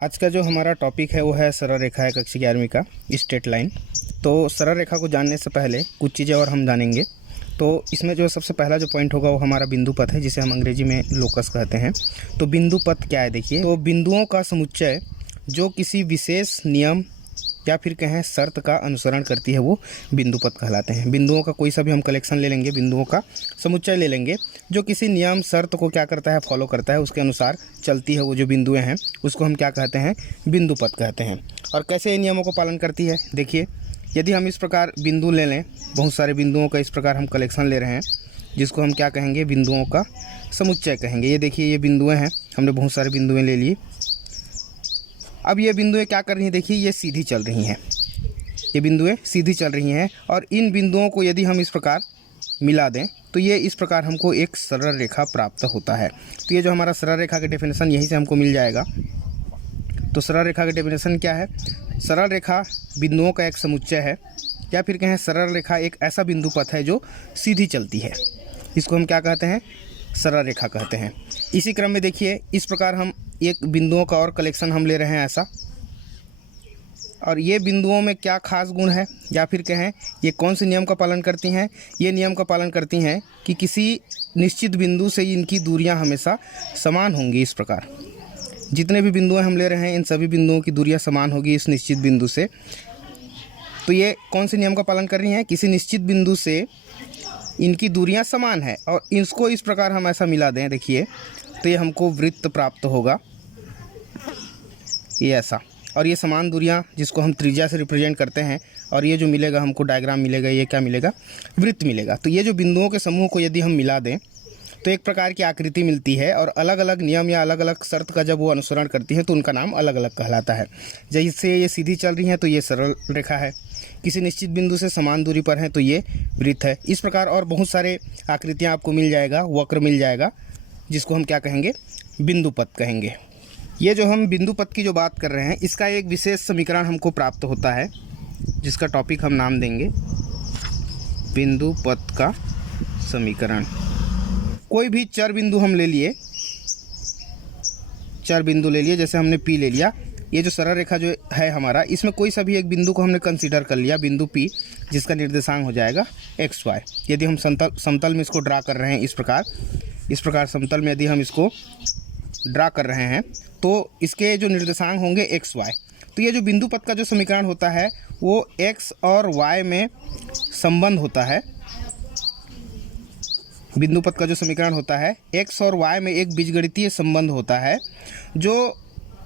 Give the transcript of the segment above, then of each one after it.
आज का जो हमारा टॉपिक है वो है सरल रेखा है कक्षा 11वीं का स्ट्रेट लाइन। तो सरल रेखा को जानने से पहले कुछ चीज़ें और हम जानेंगे। तो इसमें जो सबसे पहला जो पॉइंट होगा वो हमारा बिंदु पथ है, जिसे हम अंग्रेजी में लोकस कहते हैं। तो बिंदु पथ क्या है, देखिए, तो बिंदुओं का समुच्चय जो किसी विशेष नियम या फिर कहें शर्त का अनुसरण करती है वो बिंदु पथ कहलाते हैं। बिंदुओं का कोई सा भी हम कलेक्शन ले लेंगे, बिंदुओं का समुच्चय ले लेंगे जो किसी नियम शर्त को क्या करता है, फॉलो करता है, उसके अनुसार चलती है वो जो बिंदुएं हैं उसको हम क्या कहते हैं, बिंदु पथ कहते हैं। और कैसे इन नियमों को पालन करती है, देखिए, यदि हम इस प्रकार बिंदु ले लें, बहुत सारे बिंदुओं का इस प्रकार हम कलेक्शन ले रहे हैं जिसको हम क्या कहेंगे, बिंदुओं का समुच्चय कहेंगे। ये देखिए, ये बिंदुएं हैं, हमने बहुत सारे बिंदुएं ले लिए। अब ये बिंदुएं क्या कर रही हैं, देखिए, ये सीधी चल रही हैं, ये बिंदुएं सीधी चल रही हैं। और इन बिंदुओं को यदि हम इस प्रकार मिला दें तो ये इस प्रकार हमको एक सरल रेखा प्राप्त होता है। तो ये जो हमारा सरल रेखा का डेफिनेशन यहीं से हमको मिल जाएगा। तो सरल रेखा का डेफिनेशन क्या है, सरल रेखा बिंदुओं का एक समुच्चय है, या फिर कहें सरल रेखा एक ऐसा बिंदु पथ है जो सीधी चलती है। इसको हम क्या कहते हैं, सरल रेखा कहते हैं। इसी क्रम में देखिए, इस प्रकार हम एक बिंदुओं का और कलेक्शन हम ले रहे हैं ऐसा। और ये बिंदुओं में क्या खास गुण है, या फिर कहें ये कौन से नियम का पालन करती हैं, ये नियम का पालन करती हैं कि किसी निश्चित बिंदु से इनकी दूरियां हमेशा समान होंगी। इस प्रकार जितने भी बिंदुएं हम ले रहे हैं इन सभी बिंदुओं की दूरियां समान होगी इस निश्चित बिंदु से। तो ये कौन से नियम का पालन कर रही हैं, किसी निश्चित बिंदु से इनकी दूरियां समान है और इसको इस प्रकार हम ऐसा मिला दें, देखिए, तो ये हमको वृत्त प्राप्त होगा, ये ऐसा। और ये समान दूरियां जिसको हम त्रिज्या से रिप्रेजेंट करते हैं, और ये जो मिलेगा हमको डायग्राम मिलेगा, ये क्या मिलेगा, वृत्त मिलेगा। तो ये जो बिंदुओं के समूह को यदि हम मिला दें तो एक प्रकार की आकृति मिलती है, और अलग अलग नियम या अलग अलग शर्त का जब वो अनुसरण करती है तो उनका नाम अलग अलग कहलाता है। जैसे ये सीधी चल रही हैं तो ये सरल रेखा है, किसी निश्चित बिंदु से समान दूरी पर है तो ये वृत्त है। इस प्रकार और बहुत सारे आकृतियाँ आपको मिल जाएगा, वक्र मिल जाएगा, जिसको हम क्या कहेंगे, बिंदु पथ कहेंगे। ये जो हम बिंदु पथ की जो बात कर रहे हैं इसका एक विशेष समीकरण हमको प्राप्त होता है, जिसका टॉपिक हम नाम देंगे बिंदु पथ का समीकरण। कोई भी चर बिंदु हम ले लिए, चर बिंदु ले लिए, जैसे हमने P ले लिया। ये जो सरल रेखा जो है हमारा, इसमें कोई सा भी एक बिंदु को हमने कंसीडर कर लिया, बिंदु P, जिसका निर्देशांक हो जाएगा XY। यदि हम समतल में इसको ड्रा कर रहे हैं, इस प्रकार समतल में यदि हम इसको ड्रा कर रहे हैं तो इसके जो निर्देशांक होंगे XY। तो ये जो बिंदु पथ का जो समीकरण होता है वो X और Y में संबंध होता है। बिंदु पथ का जो समीकरण होता है X और Y में एक बीजगणितीय संबंध होता है, जो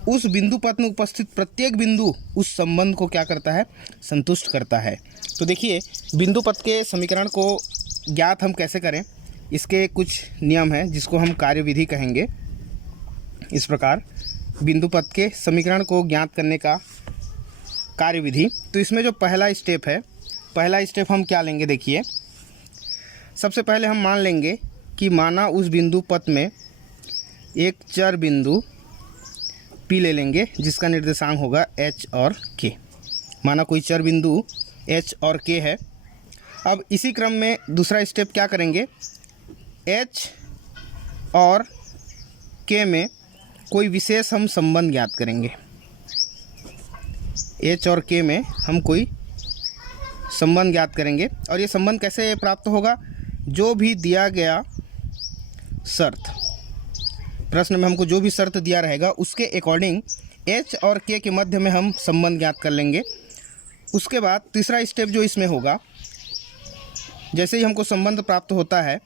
उस बिंदु पथ में उपस्थित प्रत्येक बिंदु उस संबंध को क्या करता है, संतुष्ट करता है। तो देखिए, बिंदु पथ के समीकरण को ज्ञात हम कैसे करें, इसके कुछ नियम हैं जिसको हम कार्यविधि कहेंगे। इस प्रकार बिंदु पथ के समीकरण को ज्ञात करने का कार्यविधि। तो इसमें जो पहला स्टेप है, पहला स्टेप हम क्या लेंगे, देखिए, सबसे पहले हम मान लेंगे कि माना उस बिंदु पथ में एक चर बिंदु P ले लेंगे जिसका निर्देशांक होगा H और K। माना कोई चर बिंदु H और K है। अब इसी क्रम में दूसरा स्टेप क्या करेंगे, H और K में कोई विशेष हम संबंध ज्ञात करेंगे। H और K में हम कोई संबंध ज्ञात करेंगे, और ये संबंध कैसे प्राप्त होगा, जो भी दिया गया शर्त, प्रश्न में हमको जो भी शर्त दिया रहेगा उसके अकॉर्डिंग H और K के मध्य में हम संबंध ज्ञात कर लेंगे। उसके बाद तीसरा स्टेप जो इसमें होगा, जैसे ही हमको संबंध प्राप्त होता है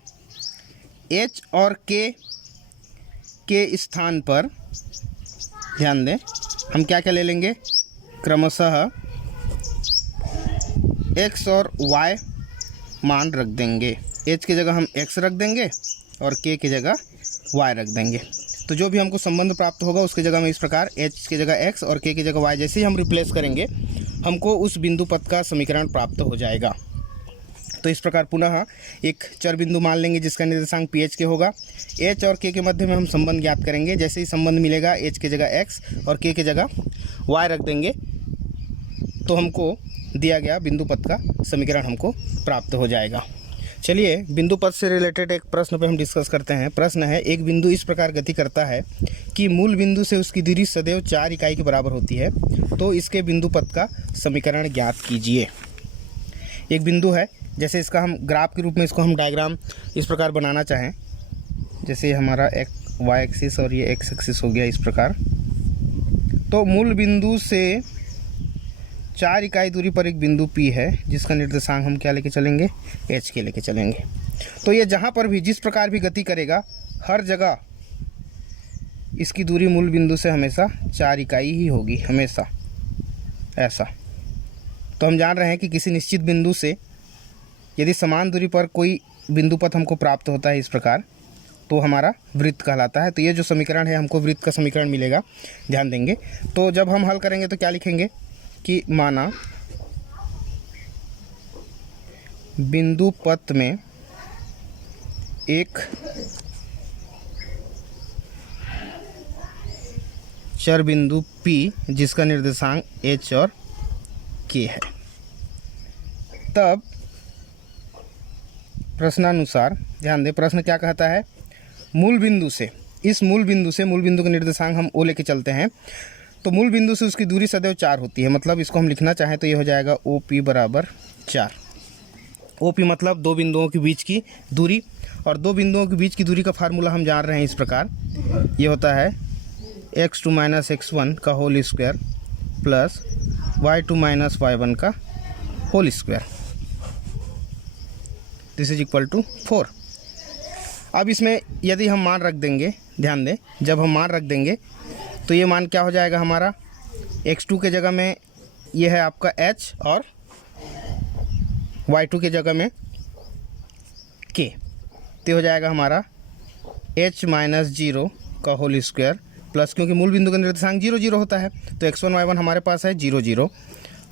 H और K के स्थान पर, ध्यान दें, हम क्या क्या ले लेंगे, क्रमशः X और Y मान रख देंगे। H की जगह हम X रख देंगे और K की जगह Y रख देंगे। तो जो भी हमको संबंध प्राप्त होगा उसकी जगह में इस प्रकार H की जगह X और K की जगह Y जैसे ही हम रिप्लेस करेंगे हमको उस बिंदु पथ का समीकरण प्राप्त हो जाएगा। तो इस प्रकार पुनः एक चर बिंदु मान लेंगे जिसका निर्देशांक PH के होगा। H और K के मध्य में हम संबंध ज्ञात करेंगे। जैसे ही संबंध मिलेगा H की जगह X और K की जगह Y रख देंगे तो हमको दिया गया बिंदु पथ का समीकरण हमको प्राप्त हो जाएगा। चलिए बिंदु पथ से रिलेटेड एक प्रश्न पे हम डिस्कस करते हैं। प्रश्न है, एक बिंदु इस प्रकार गति करता है कि मूल बिंदु से उसकी दूरी सदैव 4 इकाई के बराबर होती है, तो इसके बिंदु पथ का समीकरण ज्ञात कीजिए। एक बिंदु है, जैसे इसका हम ग्राफ के रूप में इसको हम डायग्राम इस प्रकार बनाना चाहें, जैसे हमारा एक वाई एक्सिस और ये एक्स एक्सिस हो गया इस प्रकार। तो मूल बिंदु से 4 इकाई दूरी पर एक बिंदु P है, जिसका निर्देशांक हम क्या लेके चलेंगे, h के लेके चलेंगे। तो ये जहाँ पर भी जिस प्रकार भी गति करेगा, हर जगह इसकी दूरी मूल बिंदु से हमेशा 4 इकाई ही होगी, हमेशा ऐसा। तो हम जान रहे हैं कि किसी निश्चित बिंदु से यदि समान दूरी पर कोई बिंदु पथ हमको प्राप्त होता है इस प्रकार, तो हमारा वृत्त कहलाता है। तो ये जो समीकरण है, हमको वृत्त का समीकरण मिलेगा, ध्यान देंगे। तो जब हम हल करेंगे तो क्या लिखेंगे कि माना बिंदु पथ में एक चर बिंदु P जिसका निर्देशांक h और k है, तब प्रश्नानुसार ध्यान दें, प्रश्न क्या कहता है, मूल बिंदु से, इस मूल बिंदु का निर्देशांक हम O लेके चलते हैं, तो मूल बिंदु से उसकी दूरी सदैव 4 होती है। मतलब इसको हम लिखना चाहें तो ये हो जाएगा OP बराबर 4। OP मतलब दो बिंदुओं के बीच की दूरी, और दो बिंदुओं के बीच की दूरी का फार्मूला हम जान रहे हैं इस प्रकार, ये होता है x2 - x1 का whole square plus y2 - y1 का whole square, this is equal to 4। अब इसमें यदि हम मान रख देंगे, ध्यान दें, जब हम मान रख देंगे तो ये मान क्या हो जाएगा हमारा, x2 के जगह में ये है आपका h और y2 के जगह में k, तो हो जाएगा हमारा h - 0 का होल स्क्वायर प्लस, क्योंकि मूल बिंदु का निर्देशांक 0 0 होता है, तो x1 y1 हमारे पास है 0 0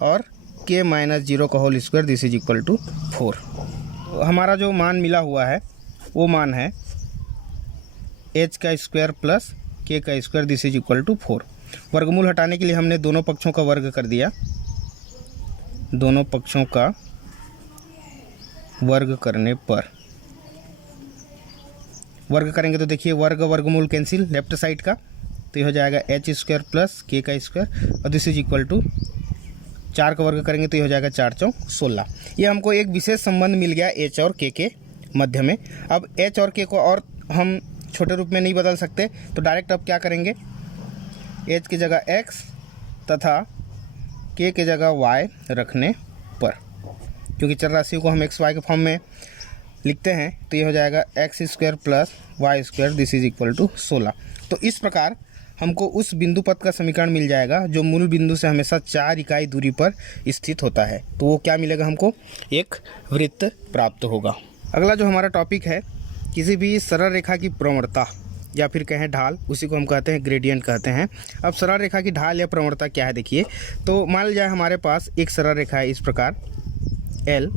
और k - 0 का whole square, this is equal to 4। हमारा जो मान मिला हुआ है वो मान है h का स्क्वायर प्लस k का square, this is equal to 4। वर्गमूल हटाने के लिए हमने दोनों पक्षों का वर्ग कर दिया, दोनों पक्षों का वर्ग करने पर, वर्ग करेंगे तो देखिए वर्गमूल कैंसिल लेफ्ट साइड का, तो ये हो जाएगा h स्क्वायर प्लस k का स्क्वायर और दिस इज इक्वल टू 4 का वर्ग करेंगे तो ये हो जाएगा 4 चौक 16। ये हमको एक विशेष संबंध मिल गया h और k के मध्य में। अब h और k को और हम छोटे रूप में नहीं बदल सकते, तो डायरेक्ट अब क्या करेंगे, h की जगह x तथा k की जगह y रखने पर, क्योंकि चर राशियों को हम x y के फॉर्म में लिखते हैं, तो ये हो जाएगा x square plus Y square, this is equal to 16। तो इस प्रकार हमको उस बिंदु पथ का समीकरण मिल जाएगा जो मूल बिंदु से हमेशा 4 इकाई दूरी पर स्थित होता है। तो वो क्या मिलेगा हमको, एक वृत्त प्राप्त होगा। अगला जो हमारा टॉपिक है, किसी भी सरल रेखा की प्रवणता या फिर कहें ढाल, उसी को हम कहते हैं ग्रेडियंट कहते हैं। अब सरल रेखा की ढाल या प्रवणता क्या है, देखिए, तो मान लिया जाए हमारे पास एक सरल रेखा है इस प्रकार L।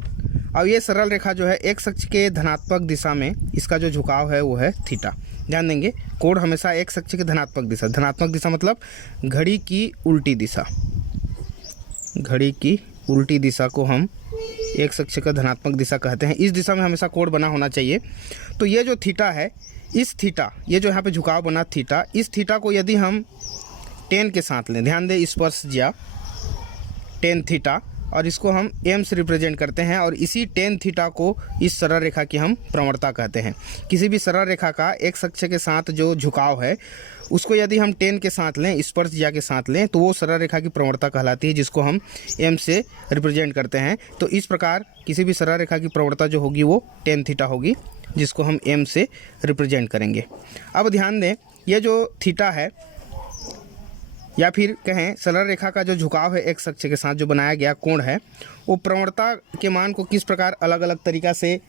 अब ये सरल रेखा जो है x अक्ष के धनात्मक दिशा में इसका जो झुकाव है वो है थीटा। ध्यान देंगे, कोण हमेशा x अक्ष के धनात्मक दिशा मतलब घड़ी की उल्टी दिशा, घड़ी की उल्टी दिशा को हम x अक्ष का धनात्मक दिशा कहते हैं। इस दिशा में हमेशा कोण बना होना चाहिए। तो ये जो थीटा है, इस थीटा, ये जो यहाँ पे झुकाव बना थीटा, इस थीटा को यदि हम टेन के साथ लें, ध्यान दें, स्पर्शज्या टेन थीटा, और इसको हम m से रिप्रेजेंट करते हैं, और इसी टेन थीटा को इस सरल रेखा की हम प्रवणता कहते हैं। किसी भी सरल रेखा का x अक्ष के साथ जो झुकाव है उसको यदि हम टेन के साथ लें, स्पर्शज्या के साथ लें, तो वो सरल रेखा की प्रवणता कहलाती है, जिसको हम m से रिप्रेजेंट करते हैं। तो इस प्रकार किसी भी सरल रेखा की प्रवणता जो होगी वो टेन थीटा होगी, जिसको हम m से रिप्रेजेंट करेंगे। अब ध्यान दें, ये जो थीटा है या फिर कहें सरल रेखा का जो झुकाव है x अक्ष के साथ जो बनाया गया कोण है, वो प्रवणता के मान को किस प्रकार अलग अलग तरीक़ा से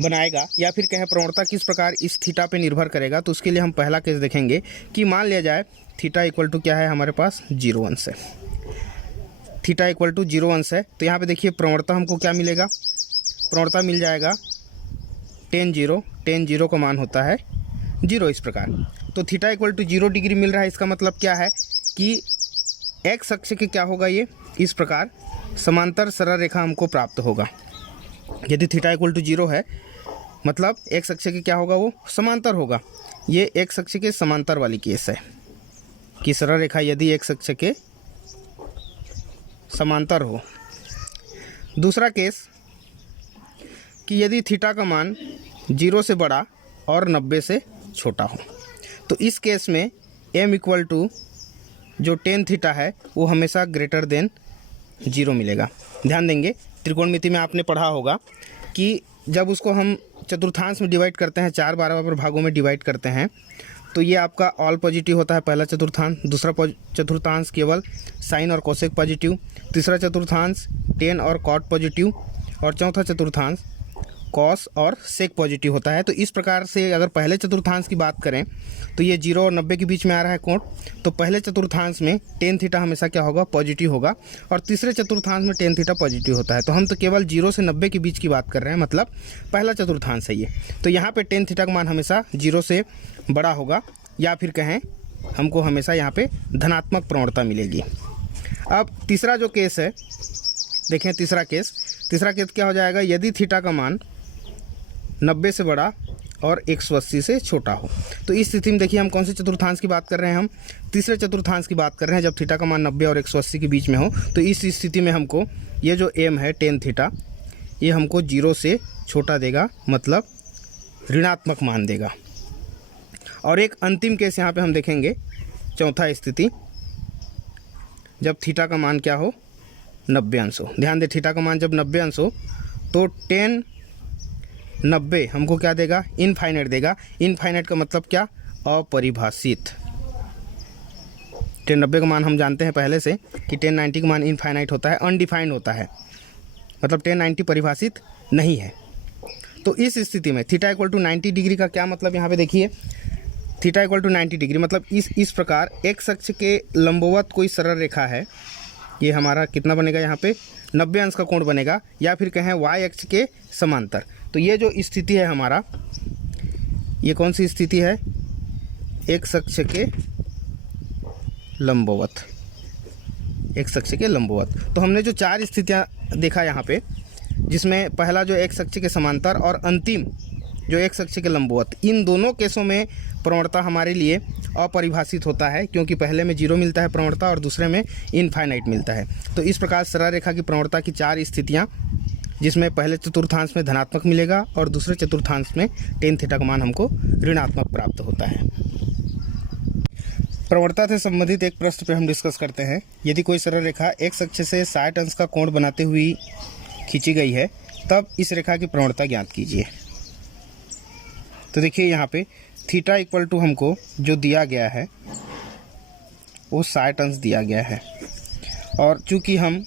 बनाएगा, या फिर कहें प्रवणता किस प्रकार इस थीटा पे निर्भर करेगा। तो उसके लिए हम पहला केस देखेंगे कि मान लिया जाए थीटा इक्वल टू क्या है हमारे पास, 0 अंश है, थीटा इक्वल टू 0 अंश है। तो यहाँ पे देखिए प्रवणता हमको क्या मिलेगा, प्रवणता मिल जाएगा टेन जीरो का मान होता है 0 इस प्रकार। तो थीटा इक्वल टू 0 डिग्री मिल रहा है, इसका मतलब क्या है कि x अक्ष के क्या होगा, ये इस प्रकार समांतर सरल रेखा हमको प्राप्त होगा। यदि थीटा इक्वल टू 0 है मतलब एक्स अक्ष के क्या होगा, वो समांतर होगा। ये एक्स अक्ष के समांतर वाली केस है कि सरल रेखा यदि एक्स अक्ष के समांतर हो। दूसरा केस कि यदि थीटा का मान 0 से बड़ा और 90 से छोटा हो, तो इस केस में m इक्वल टू जो टेन थीटा है वो हमेशा ग्रेटर देन 0 मिलेगा। ध्यान देंगे, त्रिकोणमिति में आपने पढ़ा होगा कि जब उसको हम चतुर्थांश में डिवाइड करते हैं, 4 बराबर भागों में डिवाइड करते हैं, तो ये आपका ऑल पॉजिटिव होता है पहला चतुर्थांश। दूसरा चतुर्थांश केवल साइन और कोसेक पॉजिटिव। तीसरा चतुर्थांश टेन और कॉट पॉजिटिव। और चौथा चतुर्थांश कॉस और सेक पॉजिटिव होता है। तो इस प्रकार से अगर पहले चतुर्थांश की बात करें तो ये 0 और 90 के बीच में आ रहा है कोण, तो पहले चतुर्थांश में टेन थीटा हमेशा क्या होगा, पॉजिटिव होगा। और तीसरे चतुर्थांश में टेन थीटा पॉजिटिव होता है। तो हम तो केवल 0 से 90 के बीच की बात कर रहे हैं, मतलब पहला चतुर्थांश है ये। तो यहाँ पे टेन थीटा का मान हमेशा 0 से बड़ा होगा, या फिर कहें हमको हमेशा यहाँ पे धनात्मक प्रवणता मिलेगी। अब तीसरा जो केस है, देखें तीसरा केस क्या हो जाएगा, यदि थीटा का मान 90 से बड़ा और 180 से छोटा हो। तो इस स्थिति में देखिए हम कौन से चतुर्थांश की बात कर रहे हैं, हम तीसरे चतुर्थांश की बात कर रहे हैं जब थीटा का मान 90 और 180 के बीच में हो। तो इस स्थिति में हमको ये जो m है टेन थीटा, ये हमको 0 से छोटा देगा, मतलब ऋणात्मक मान देगा। और एक अंतिम केस यहाँ पे हम देखेंगे, चौथा स्थिति, जब थीटा का मान क्या हो, 90 अंश हो। ध्यान दे, थीटा का मान जब 90 अंश हो तो टेन 90 हमको क्या देगा, इनफाइनाइट देगा। इनफाइनाइट का मतलब क्या, अपरिभाषित। 1090 का मान हम जानते हैं पहले से कि 1090 का मान इनफाइनाइट होता है, अनडिफाइंड होता है, मतलब 1090 परिभाषित नहीं है। तो इस स्थिति में थीटा इक्वल टू 90 डिग्री का क्या मतलब, यहाँ पे देखिए थीटा इक्वल टू 90 डिग्री मतलब इस प्रकार एक्स अक्ष के लंबवत कोई सरल रेखा है, ये हमारा कितना बनेगा, यहाँ पे 90 अंश का कोण बनेगा, या फिर कहें वाई अक्ष के समांतर। तो ये जो स्थिति है हमारा, ये कौन सी स्थिति है, एक्स अक्ष के लंबवत, एक्स अक्ष के लंबवत। तो हमने जो 4 स्थितियाँ देखा यहाँ पे, जिसमें पहला जो एक्स अक्ष के समांतर और अंतिम जो एक्स अक्ष के लंबवत, इन दोनों केसों में प्रवणता हमारे लिए अपरिभाषित होता है, क्योंकि पहले में 0 मिलता है प्रवणता और दूसरे में इनफाइनाइट मिलता है। तो इस प्रकार सरल रेखा की प्रवणता की 4 स्थितियाँ, जिसमें पहले चतुर्थांश में धनात्मक मिलेगा और दूसरे चतुर्थांश में टेन थीटा का मान हमको ऋणात्मक प्राप्त होता है। प्रवणता से संबंधित एक प्रश्न पे हम डिस्कस करते हैं। यदि कोई सरल रेखा एक्स अक्ष से 60 अंश का कोण बनाते हुए खींची गई है, तब इस रेखा की प्रवणता ज्ञात कीजिए। तो देखिए यहाँ पे थीटा इक्वल टू हमको जो दिया गया है वो 60 अंश दिया गया है, और चूंकि हम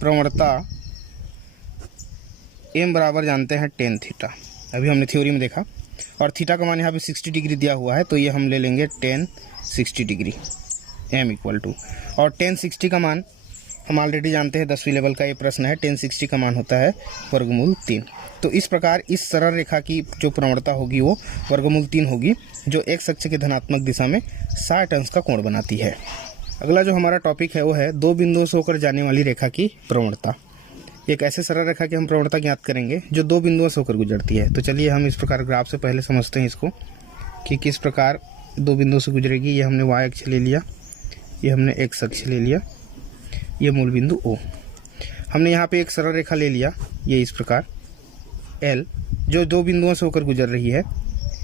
प्रवणता m बराबर जानते हैं टेन थीटा, अभी हमने थ्योरी में देखा, और थीटा का मान यहाँ पे 60 डिग्री दिया हुआ है, तो ये हम ले लेंगे tan 60 degree m equal to, और टेन 60 का मान हम ऑलरेडी जानते हैं, 10वीं लेवल का ये प्रश्न है, टेन 60 का मान होता है वर्गमूल 3। तो इस प्रकार इस सरल रेखा की जो प्रवणता होगी वो वर्गमूल 3 होगी, जो एक्स अक्ष के धनात्मक दिशा में 60 अंश का कोण बनाती है। अगला जो हमारा टॉपिक है वो है 2 बिंदुओं से होकर जाने वाली रेखा की प्रवणता। एक ऐसे सरल रेखा की हम प्रवणता ज्ञात करेंगे जो 2 बिंदुओं से होकर गुजरती है। तो चलिए हम इस प्रकार ग्राफ से पहले समझते हैं इसको कि किस प्रकार 2 बिंदुओं से गुजरेगी। ये हमने वाई अक्ष ले लिया, ये हमने एक्स अक्ष ले लिया, ये मूल बिंदु O। हमने यहाँ पे एक सरल रेखा ले लिया, ये इस प्रकार L, जो 2 बिंदुओं से होकर गुजर रही है।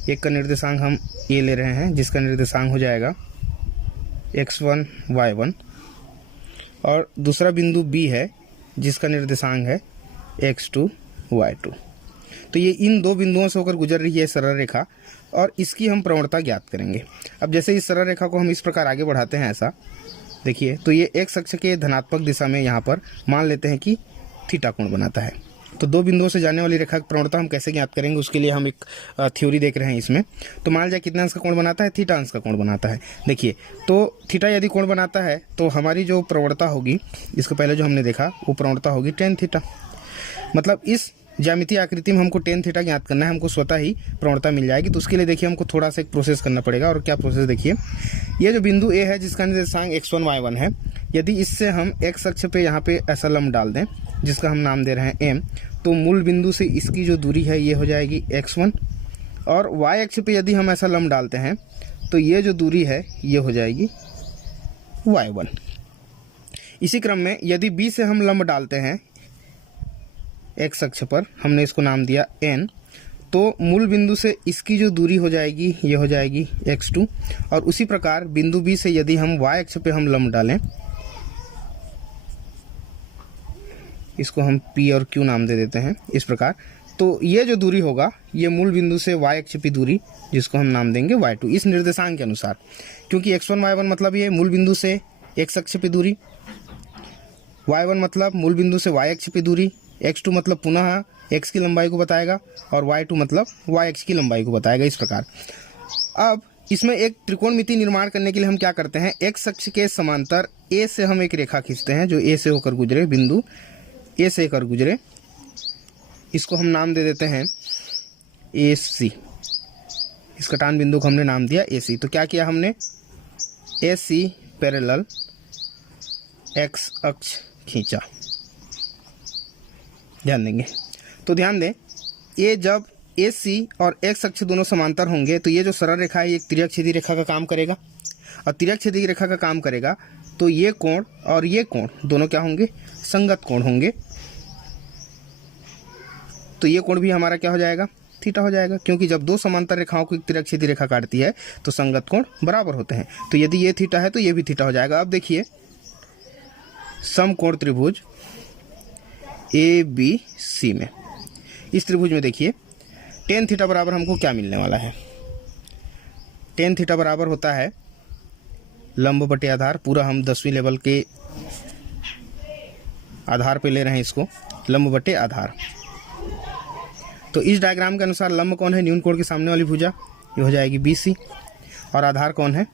एक का निर्देशांक हम A ले रहे हैं, जिसका निर्देशांक हो जाएगा x1 y1, और दूसरा बिंदु B है जिसका निर्देशांक है x2 y2। तो ये इन 2 बिंदुओं से होकर गुजर रही है सरल रेखा, और इसकी हम प्रवणता ज्ञात करेंगे। अब जैसे इस सरल रेखा को हम इस प्रकार आगे बढ़ाते हैं, ऐसा देखिए, तो ये एक्स अक्ष के धनात्मक दिशा में यहाँ पर मान लेते हैं कि थीटा कोण बनाता है। तो 2 बिंदुओं से जाने वाली रेखा की प्रवणता हम कैसे ज्ञात करेंगे, उसके लिए हम एक थ्योरी देख रहे हैं इसमें। तो मान लिया कितना अंश का कोण बनाता है, थीटा अंश का कोण बनाता है। देखिए, तो थीटा यदि कोण बनाता है तो हमारी जो प्रवणता होगी, इसको पहले जो हमने देखा वो प्रवणता होगी टेन थीटा। मतलब इस ज्यामितीय आकृति में हमको टेन थीटा ज्ञात करना है, हमको स्वतः ही प्रवणता मिल जाएगी। तो उसके लिए देखिए हमको थोड़ा सा एक प्रोसेस करना पड़ेगा। और क्या प्रोसेस, देखिए ये जो बिंदु A है जिसका निर्देशांक x1 y1 है, यदि इससे हम x अक्ष पे यहाँ पे ऐसा लंब डाल दें जिसका हम नाम दे रहे हैं m, तो मूल बिंदु से इसकी जो दूरी है ये हो जाएगी x1, और y अक्ष पे यदि हम ऐसा लंब डालते हैं तो ये जो दूरी है ये हो जाएगी y1। इसी क्रम में यदि b से हम लंब डालते हैं x अक्ष पर, हमने इसको नाम दिया n, तो मूल बिंदु से इसकी जो दूरी हो जाएगी ये हो जाएगी x2, और उसी प्रकार बिंदु B से यदि हम y अक्ष पे हम लंब डालें, इसको हम P और Q नाम दे देते हैं इस प्रकार, तो ये जो दूरी होगा ये मूल बिंदु से y अक्ष की दूरी, जिसको हम नाम देंगे y2 इस निर्देशांक के अनुसार, क्योंकि x1 y1 मतलब ये मूल बिंदु से x अक्ष की दूरी, y1 मतलब मूल बिंदु से y अक्ष की दूरी, x2 मतलब पुनः x की लंबाई को बताएगा, और y2 मतलब y अक्ष की लंबाई को बताएगा इस प्रकार। अब इसमें एक त्रिकोणमिति निर्माण करने के लिए हम क्या करते हैं, x अक्ष के समांतर a से हम एक रेखा खींचते हैं जो a से होकर गुजरे, बिंदु a से होकर गुजरे, इसको हम नाम दे देते हैं AC। इस कटान बिंदु को हमने नाम दिया AC। तो क्या किया हमने, AC पैरेलल x अक्ष खींचा। ध्यान देंगे तो ध्यान दें, ये जब AC और x अक्ष दोनों समांतर होंगे तो ये जो सरल रेखा है ये एक तिर्यक-छेदी रेखा का काम करेगा, और तिर्यक-छेदी रेखा का काम करेगा तो ये कोण और ये कोण दोनों क्या होंगे, संगत कोण होंगे। तो ये कोण भी हमारा क्या हो जाएगा, थीटा हो जाएगा, क्योंकि जब दो समांतर रेखाओं को एक तिर्यक-छेदी रेखा काटती है तो संगत कोण बराबर होते हैं। तो यदि ये थीटा है तो ये भी थीटा हो जाएगा। अब देखिए समकोण त्रिभुज ABC में, इस त्रिभुज में देखिए tan थीटा बराबर हमको क्या मिलने वाला है, tan थीटा बराबर होता है लंब बटे आधार, पूरा हम 10वीं लेवल के आधार पे ले रहे हैं इसको, लंब बटे आधार। तो इस डायग्राम के अनुसार लंब कौन है, न्यून कोण के सामने वाली भुजा, ये हो जाएगी BC, और आधार कौन है,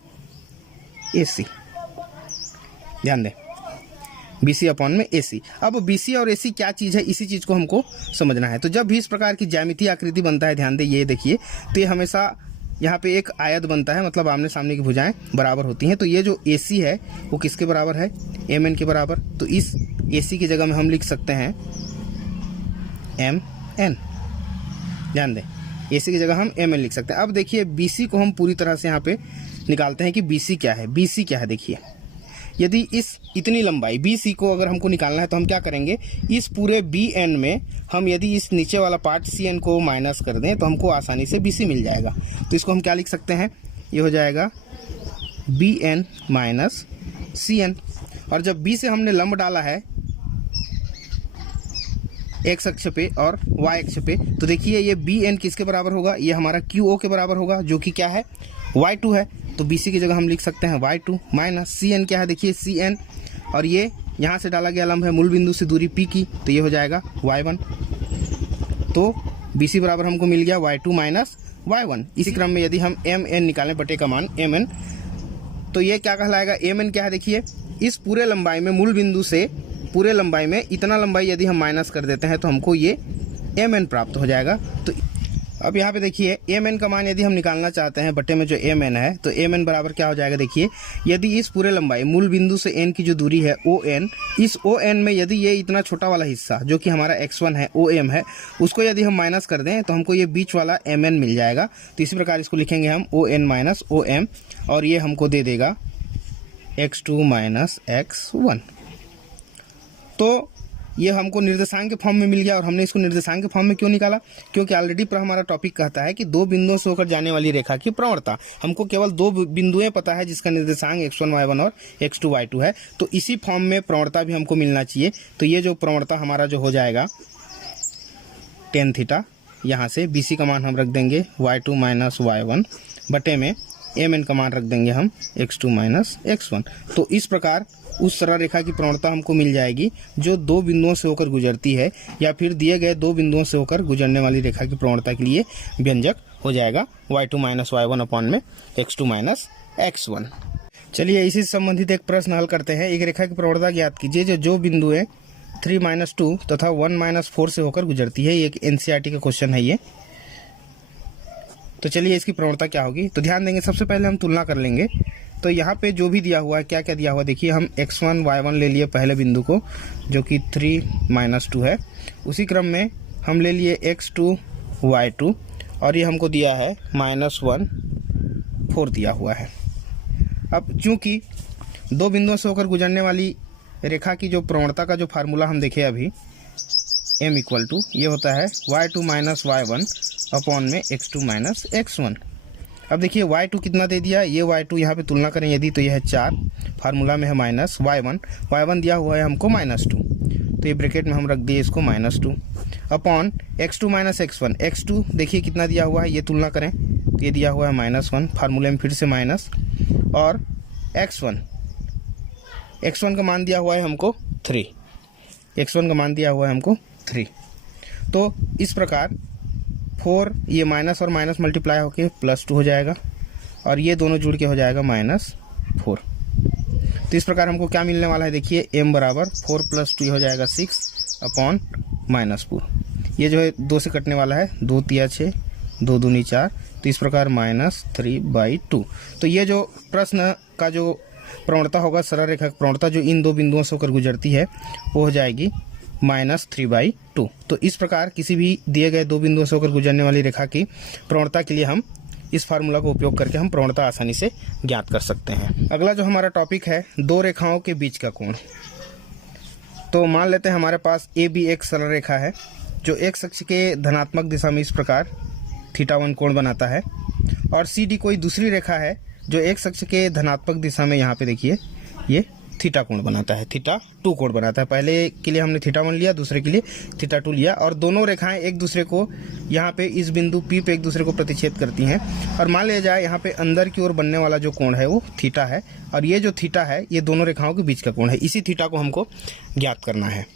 AC। ध्यान दें, BC अपॉन में AC। अब BC और AC क्या चीज़ है, इसी चीज़ को हमको समझना है। तो जब भी इस प्रकार की ज्यामितीय आकृति बनता है, ध्यान दें ये देखिए, तो ये हमेशा यहाँ पे एक आयत बनता है, मतलब आमने सामने की भुजाएं बराबर होती हैं। तो ये जो AC है वो किसके बराबर है, MN के बराबर। तो इस AC की जगह में हम लिख सकते हैं MN। ध्यान दें, AC की जगह हम MN लिख सकते हैं। अब देखिए BC को हम पूरी तरह से यहाँ पे निकालते हैं कि BC क्या है। BC क्या है, देखिए यदि इस इतनी लंबाई BC को अगर हमको निकालना है तो हम क्या करेंगे, इस पूरे BN में हम यदि इस नीचे वाला पार्ट CN को माइनस कर दें तो हमको आसानी से BC मिल जाएगा। तो इसको हम क्या लिख सकते हैं, ये हो जाएगा BN माइनस CN। और जब B से हमने लंब डाला है x अक्ष पे और y अक्ष पे, तो देखिए ये BN किसके बराबर होगा, ये हमारा QO के बराबर होगा, जो कि क्या है, y2 है। तो BC की जगह हम लिख सकते हैं y2 माइनस CN क्या है, देखिए CN, और ये यहाँ से डाला गया लंब है मूल बिंदु से दूरी P की, तो ये हो जाएगा y1। तो BC बराबर हमको मिल गया y2 माइनस y1। इसी क्रम में यदि हम MN निकालें, बटे का मान MN, तो ये क्या कहलाएगा, MN क्या है, देखिए इस पूरे लंबाई में मूल बिंदु से पूरे लंबाई में इतना लंबाई यदि हम माइनस कर देते हैं तो हमको ये MN प्राप्त हो जाएगा। तो अब यहाँ पे देखिए MN का मान यदि हम निकालना चाहते हैं, बटे में जो MN है, तो MN बराबर क्या हो जाएगा, देखिए यदि इस पूरे लंबाई मूल बिंदु से N की जो दूरी है ON, इस ON में यदि ये इतना छोटा वाला हिस्सा जो कि हमारा x1 है, OM है, उसको यदि हम माइनस कर दें तो हमको ये बीच वाला MN मिल जाएगा। तो इसी प्रकार इसको लिखेंगे हम ON माइनस OM, और ये हमको दे देगा x2 माइनस x1। तो ये हमको निर्देशांक के फॉर्म में मिल गया। और हमने इसको निर्देशांक के फॉर्म में क्यों निकाला, क्योंकि ऑलरेडी पर हमारा टॉपिक कहता है कि दो बिंदुओं से होकर जाने वाली रेखा की प्रवणता, हमको केवल दो बिंदुएं पता है जिसका निर्देशांक x1 y1 और x2 y2 है। तो इसी फॉर्म में प्रवणता भी हमको मिलना चाहिए। तो ये जो प्रवणता हमारा जो हो जाएगा tan थीटा, यहाँ से BC का मान हम रख देंगे y2 माइनस y1, बटे में MN का मान रख देंगे हम x2 माइनस x1। तो इस प्रकार उस सरल रेखा की प्रवणता हमको मिल जाएगी जो दो बिंदुओं से होकर गुजरती है, या फिर दिए गए दो बिंदुओं से होकर गुजरने वाली रेखा की प्रवणता के लिए व्यंजक हो जाएगा y2 माइनस y1 अपॉन में x2 माइनस x1। चलिए इसी से संबंधित एक प्रश्न हल करते हैं। एक रेखा की प्रवणता ज्ञात कीजिए जो बिंदुएं 3-2 तथा 1-4 से होकर गुजरती है। ये एक NCERT का क्वेश्चन है ये। तो चलिए इसकी प्रवणता क्या होगी, तो ध्यान देंगे, सबसे पहले हम तुलना कर लेंगे तो यहाँ पे जो भी दिया हुआ है, क्या क्या दिया हुआ है देखिए, हम x1 y1 ले लिए पहले बिंदु को जो कि 3 - 2 है। उसी क्रम में हम ले लिए x2 y2 और ये हमको दिया है -1 4 दिया हुआ है। अब चूंकि दो बिंदुओं से होकर गुजरने वाली रेखा की जो प्रवणता का जो फार्मूला हम देखे अभी m = ये होता है y2 - y1 अपॉन में x2 - x1। अब देखिए y2 कितना दे दिया, ये y2 यहाँ पे तुलना करें यदि तो यह है 4, फार्मूला में है माइनस y1 दिया हुआ है हमको -2, तो ये ब्रैकेट में हम रख दिए इसको -2 अपॉन x2 - x1। x2 देखिए कितना दिया हुआ है, ये तुलना करें तो ये दिया हुआ है -1, फार्मूले में फिर से माइनस, और x1 का मान दिया हुआ है हमको 3, x1 का मान दिया हुआ है हमको 3। तो इस प्रकार 4 ये माइनस और माइनस मल्टीप्लाई होके +2 हो जाएगा और ये दोनों जुड़ के हो जाएगा -4। तो इस प्रकार हमको क्या मिलने वाला है देखिए, m बराबर 4 + 2 हो जाएगा 6 अपॉन -4। ये जो है 2 से कटने वाला है, 2 × 3 = 6, 2 × 2 = 4, तो इस प्रकार -3/2। तो ये जो प्रश्न का जो प्रवणता होगा, सरल रेखा की प्रवणता जो इन दो बिंदुओं से होकर गुजरती है, वो हो जाएगी -3/2। तो इस प्रकार किसी भी दिए गए दो बिंदुओं से होकर गुजरने वाली रेखा की प्रवणता के लिए हम इस फार्मूला को उपयोग करके हम प्रवणता आसानी से ज्ञात कर सकते हैं। अगला जो हमारा टॉपिक है, दो रेखाओं के बीच का कोण। तो मान लेते हैं हमारे पास AB एक सरल रेखा है जो x अक्ष के धनात्मक दिशा में इस प्रकार θ1 कोण बनाता है, और CD कोई दूसरी रेखा है जो x अक्ष के धनात्मक दिशा में यहाँ पे देखिए ये थीटा कोण बनाता है, θ2 कोण बनाता है। पहले के लिए हमने θ1 लिया, दूसरे के लिए θ2 लिया, और दोनों रेखाएं एक दूसरे को यहाँ पे इस बिंदु P पे एक दूसरे को प्रतिच्छेद करती हैं। और मान लिया जाए यहाँ पे अंदर की ओर बनने वाला जो कोण है वो थीटा है, और ये जो थीटा है ये दोनों रेखाओं के बीच का कोण है। इसी थीटा को हमको ज्ञात करना है।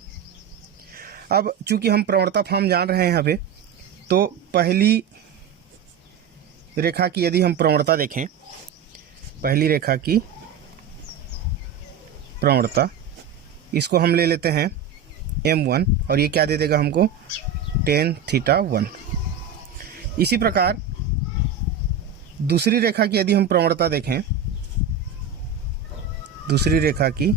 अब चूंकि हम प्रवणता फॉर्म जान रहे हैं यहाँ पे, तो पहली रेखा की यदि हम प्रवणता देखें, पहली रेखा की प्रवणता, इसको हम ले लेते हैं m1, और ये क्या दे देगा हमको tan θ1। इसी प्रकार दूसरी रेखा की यदि हम प्रवणता देखें, दूसरी रेखा की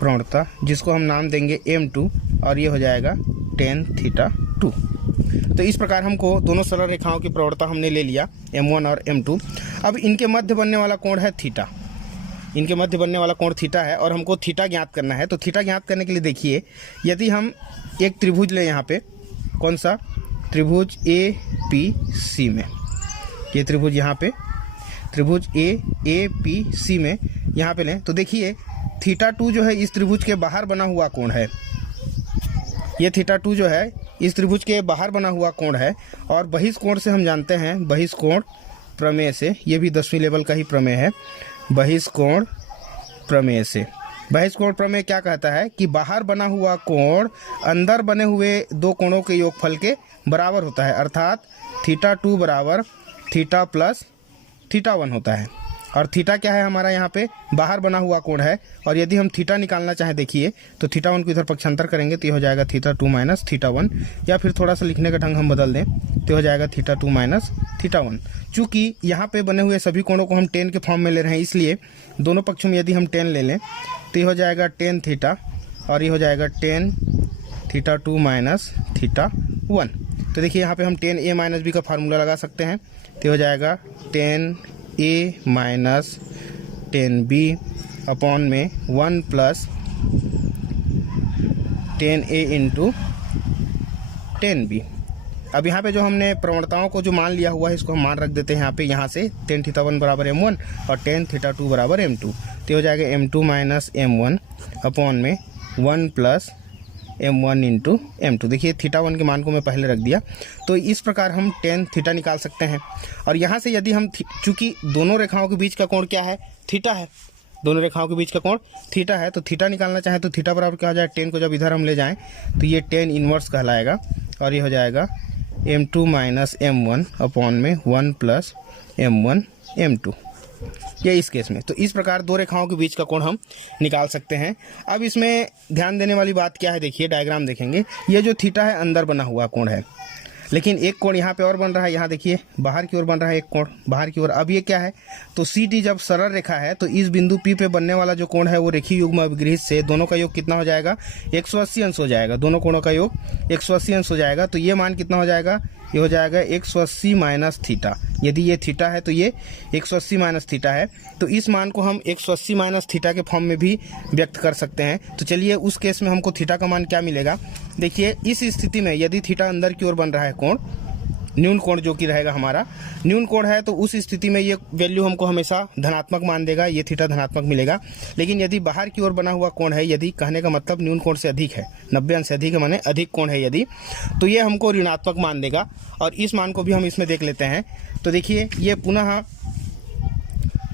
प्रवणता जिसको हम नाम देंगे m2, और ये हो जाएगा tan θ2। तो इस प्रकार हमको दोनों सरल रेखाओं की प्रवणता हमने ले लिया m1 और m2। अब इनके मध्य बनने वाला कोण है थीटा, इनके मध्य बनने वाला कोण थीटा है, और हमको थीटा ज्ञात करना है। तो थीटा ज्ञात करने के लिए देखिए, यदि हम एक त्रिभुज लें यहाँ पे, कौन सा त्रिभुज APC में, ये त्रिभुज यहाँ पे त्रिभुज APC में यहाँ पे लें, तो देखिए θ2 जो है इस त्रिभुज के बाहर बना हुआ कोण है। ये θ2 जो है इस त्रिभुज के बाहर बना हुआ कोण है, और बहिष्कोण से हम जानते हैं, बहिष्कोण प्रमेय से, ये भी 10वीं लेवल का ही प्रमेय है, बहिष्कोण प्रमेय से। बहिष्कोण प्रमेय क्या कहता है कि बाहर बना हुआ कोण अंदर बने हुए दो कोणों के योगफल के बराबर होता है, अर्थात θ2 बराबर θ प्लस θ1 होता है। और थीटा क्या है हमारा, यहाँ पे बाहर बना हुआ कोण है, और यदि हम थीटा निकालना चाहें देखिए, तो θ1 को इधर पक्षांतर करेंगे तो ये हो जाएगा θ2 - θ1, या फिर थोड़ा सा लिखने का ढंग हम बदल दें तो हो जाएगा θ2 - θ1। चूँकि यहाँ पे बने हुए सभी कोणों को हम tan के फॉर्म में ले रहे हैं, इसलिए दोनों पक्षों में यदि हम tan ले लें तो ये हो जाएगा tan θ, और ये हो जाएगा tan θ2 - θ1। तो देखिए यहाँ पे हम tan A - B का फार्मूला लगा सकते हैं, तो हो जाएगा tan A minus tan B upon में 1 plus tan A into tan B। अब यहाँ पे जो हमने प्रवणताओं को जो मान लिया हुआ है, इसको हम मान रख देते हैं यहाँ पे, यहाँ से tan θ1 बराबर m1 और tan θ2 बराबर m2, तो हो जाएगा m2 माइनस m1 अपॉन में 1 प्लस m1 इंटू m2। देखिए θ1 के मान को मैं पहले रख दिया, तो इस प्रकार हम tan θ निकाल सकते हैं। और यहाँ से यदि हम, चूँकि दोनों रेखाओं के बीच का कोण क्या है, थीटा है, दोनों रेखाओं के बीच का कोण थीटा है, तो थीटा निकालना चाहें तो थीटा बराबर क्या हो जाए, tan को जब इधर हम ले जाएं तो ये tan इनवर्स कहलाएगा, और ये हो जाएगा m2 माइनस m1 अपॉन में 1 प्लस m1 m2, ये इस केस में। तो इस प्रकार दो रेखाओं के बीच का कोण हम निकाल सकते हैं। अब इसमें ध्यान देने वाली बात क्या है, देखिए डायग्राम देखेंगे, ये जो थीटा है अंदर बना हुआ कोण है। लेकिन एक कोण यहाँ पे और बन रहा है, यहाँ देखिए बाहर की ओर बन रहा है एक कोण बाहर की ओर। अब ये क्या है, तो सी डी जब सरल रेखा है तो इस बिंदु पी पे बनने वाला जो कोण है वो रेखीय युग्म अभिगृहित से दोनों का योग कितना हो जाएगा, 180 अंश हो जाएगा। दोनों कोणों का योग 180 अंश हो जाएगा। तो ये मान कितना हो जाएगा, ये हो जाएगा 180 माइनस थीटा। यदि ये थीटा है तो ये 180 माइनस थीटा है। तो इस मान को हम 180 माइनस थीटा के फॉर्म में भी व्यक्त कर सकते हैं। तो चलिए उस केस में हमको थीटा का मान क्या मिलेगा। देखिए इस स्थिति में यदि थीटा अंदर की ओर बन रहा है कोण, न्यून कोण जो कि रहेगा हमारा न्यून कोण है, तो उस स्थिति में ये वैल्यू हमको हमेशा धनात्मक मान देगा, ये थीटा धनात्मक मिलेगा। लेकिन यदि बाहर की ओर बना हुआ कोण है, यदि कहने का मतलब न्यून कोण से अधिक है, 90 अंश से अधिक है माने अधिक कोण है यदि, तो ये हमको ऋणात्मक मान देगा। और इस मान को भी हम इसमें देख लेते हैं। तो देखिए ये पुनः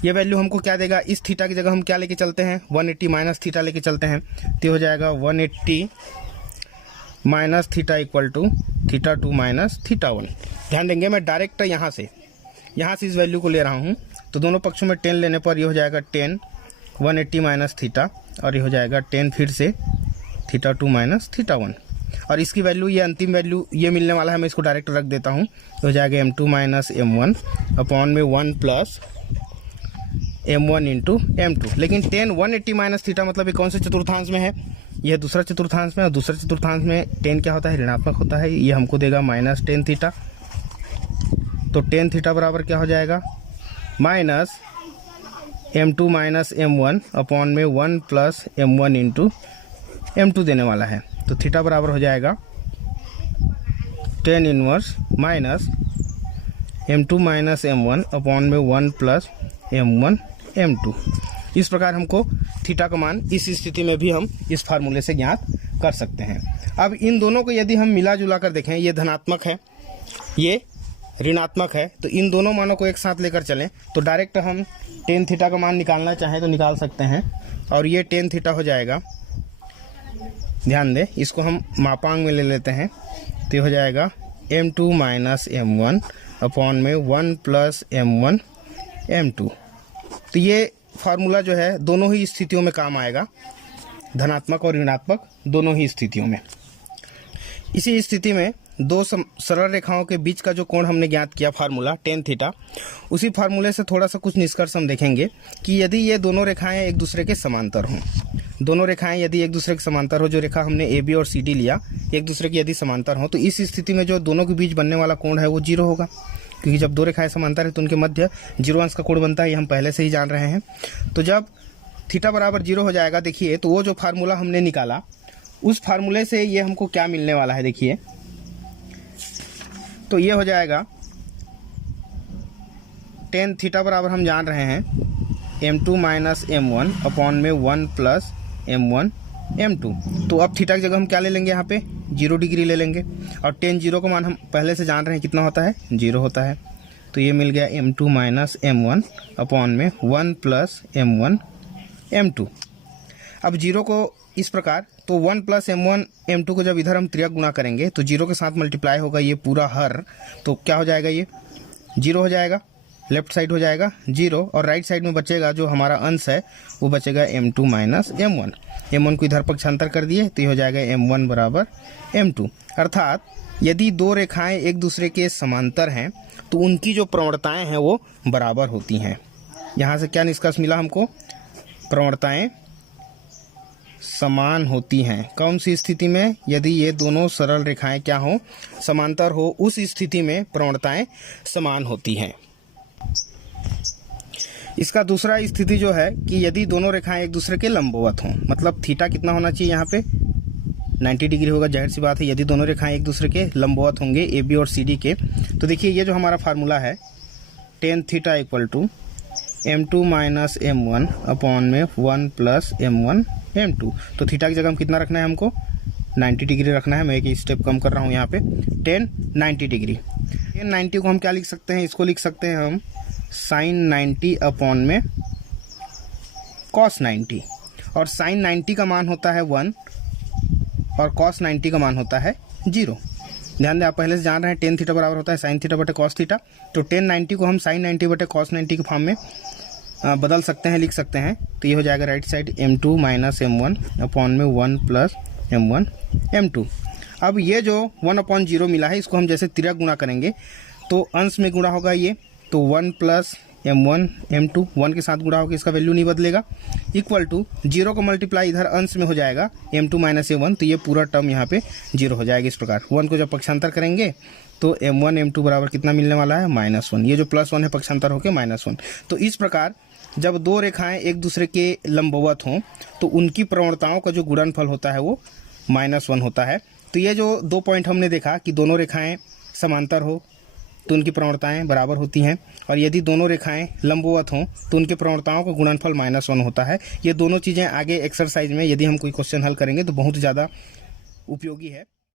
ये वैल्यू हमको क्या देगा, इस थीटा की जगह हम क्या लेके चलते हैं, 180 माइनस थीटा लेके चलते हैं। तो हो जाएगा 180 minus theta equal to theta 2 minus theta 1। ध्यान देंगे मैं डायरेक्ट यहाँ से इस वैल्यू को ले रहा हूँ। तो दोनों पक्षों में 10 लेने पर ये हो जाएगा 10 180 माइनस थीटा, और ये हो जाएगा 10 फिर से थीटा 2 माइनस थीटा 1। और इसकी वैल्यू, ये अंतिम वैल्यू ये मिलने वाला है, मैं इसको डायरेक्ट रख देता हूँ। तो हो जाएगा m2 माइनस m1 अपॉन में 1 प्लस m1 इंटू m2। लेकिन 10 180 माइनस थीटा मतलब ये कौन से चतुर्थांश में है, यह दूसरा चतुर्थांश में, और दूसरे चतुर्थांश में 10 क्या होता है, ऋणात्मक होता है। ये हमको देगा माइनस 10 थीटा। तो 10 थीटा बराबर क्या हो जाएगा, minus m2 minus m1 upon में 1 प्लस m1 इंटू m2 देने वाला है। तो थीटा बराबर हो जाएगा 10 inverse minus m2 minus m1 upon में 1 प्लस m1 m2। इस प्रकार हमको थीटा का मान इस स्थिति में भी हम इस फार्मूले से ज्ञात कर सकते हैं। अब इन दोनों को यदि हम मिला जुला कर देखें, ये धनात्मक है, ये ऋणात्मक है, तो इन दोनों मानों को एक साथ लेकर चलें तो डायरेक्ट हम 10 थीटा का मान निकालना चाहें तो निकाल सकते हैं। और ये 10 थीटा हो जाएगा, ध्यान दें इसको हम मापांक में ले लेते हैं। तो ये हो जाएगा m2 माइनस m1 अपॉन में 1 प्लस m1 m2। तो ये फार्मूला जो है दोनों ही स्थितियों में काम आएगा, धनात्मक और ऋणात्मक दोनों ही स्थितियों में। इसी स्थिति में दो सरल रेखाओं के बीच का जो कोण हमने ज्ञात किया फार्मूला tan थीटा, उसी फार्मूले से थोड़ा सा कुछ निष्कर्ष हम देखेंगे कि यदि ये दोनों रेखाएं एक दूसरे के समांतर हों, दोनों रेखाएं यदि एक दूसरे के समांतर हो, जो रेखा हमने ए बी और सी डी लिया एक दूसरे की यदि समांतर हो, तो इस स्थिति में जो दोनों के बीच बनने वाला कोण है वो 0 होगा। क्योंकि जब दो रेखाएं समांतर है तो उनके मध्य 0 अंश का कोण बनता है, ये हम पहले से ही जान रहे हैं। तो जब थीटा बराबर 0 हो जाएगा, देखिए तो वो जो फार्मूला हमने निकाला उस फार्मूले से ये हमको क्या मिलने वाला है, देखिए तो ये हो जाएगा tan थीटा बराबर हम जान रहे हैं m2 माइनस m1 अपॉन में 1 प्लस m1 m2। तो अब थीटा की जगह हम क्या ले लेंगे, यहाँ पे 0 डिग्री ले लेंगे। और tan 0 का मान हम पहले से जान रहे हैं कितना होता है, 0 होता है। तो ये मिल गया m2 माइनस m1 अपॉन में 1 प्लस m1 m2। अब 0 को इस प्रकार, तो 1 प्लस m1 m2 को जब इधर हम त्रियक गुणा करेंगे तो 0 के साथ मल्टीप्लाई होगा ये पूरा हर, तो क्या हो जाएगा, ये 0 हो जाएगा, लेफ्ट साइड हो जाएगा 0, और राइट साइड में बचेगा जो हमारा अंश है वो बचेगा m2 माइनस m1। m1 को इधर पक्षांतर कर दिए तो ये हो जाएगा m1 बराबर m2। अर्थात यदि दो रेखाएं एक दूसरे के समांतर हैं तो उनकी जो प्रवणताएं हैं वो बराबर होती हैं। यहाँ से क्या निष्कर्ष मिला हमको, प्रवणताएं समान होती हैं। कौन सी स्थिति में, यदि ये दोनों सरल रेखाएं क्या हो, समांतर हो, उस स्थिति में प्रवणताएं समान होती हैं। इसका दूसरा स्थिति जो है कि यदि दोनों रेखाएं एक दूसरे के लंबवत हों, मतलब थीटा कितना होना चाहिए यहाँ पे 90 डिग्री होगा, जाहिर सी बात है यदि दोनों रेखाएं एक दूसरे के लंबवत होंगे ए बी और सी डी के। तो देखिए ये जो हमारा फार्मूला है tan theta equal to m2 minus m1 upon में 1 प्लस m1 m2। तो थीटा की जगह हम कितना रखना है, हमको 90 डिग्री रखना है। मैं एक स्टेप कम कर रहा हूँ यहाँ पे, tan 90 डिग्री। tan 90 को हम क्या लिख सकते हैं, इसको लिख सकते हैं हम sin 90 अपॉन में cos 90। और sin 90 का मान होता है 1 और cos 90 का मान होता है 0। ध्यान दें, आप पहले से जान रहे हैं tan थीटा बराबर होता है sin थीटा बटे cos थीटा। तो tan 90 को हम sin 90 बटे cos 90 के फॉर्म में बदल सकते हैं, लिख सकते हैं। तो ये हो जाएगा right side m2 minus m1 upon में 1 प्लस m1 m2। अब ये जो 1/0 मिला है इसको हम जैसे तिर्यक गुणा करेंगे तो अंश में गुणा होगा ये, तो 1 + m1 m2 1 के साथ गुणा होगा, इसका वैल्यू नहीं बदलेगा, इक्वल टू 0 का मल्टीप्लाई इधर अंश में हो जाएगा m2 - a1, तो ये पूरा टर्म यहाँ पे 0 हो जाएगा। इस प्रकार 1 को जब पक्षांतर करेंगे तो m1 m2 बराबर कितना मिलने वाला है, -1। ये जो +1 है पक्षांतर होकर -1। तो इस प्रकार जब दो रेखाएं एक दूसरे के लंबवत हों तो उनकी प्रवणताओं का जो गुणनफल होता है वो -1 होता है। तो ये जो 2 पॉइंट हमने देखा कि दोनों रेखाएं समांतर हो तो उनकी प्रवणताएं बराबर होती हैं, और यदि दोनों रेखाएं लंबवत हों तो उनकी प्रवणताओं का गुणनफल -1 होता है। ये दोनों चीज़ें आगे एक्सरसाइज में यदि हम कोई क्वेश्चन हल करेंगे तो बहुत ज़्यादा उपयोगी है।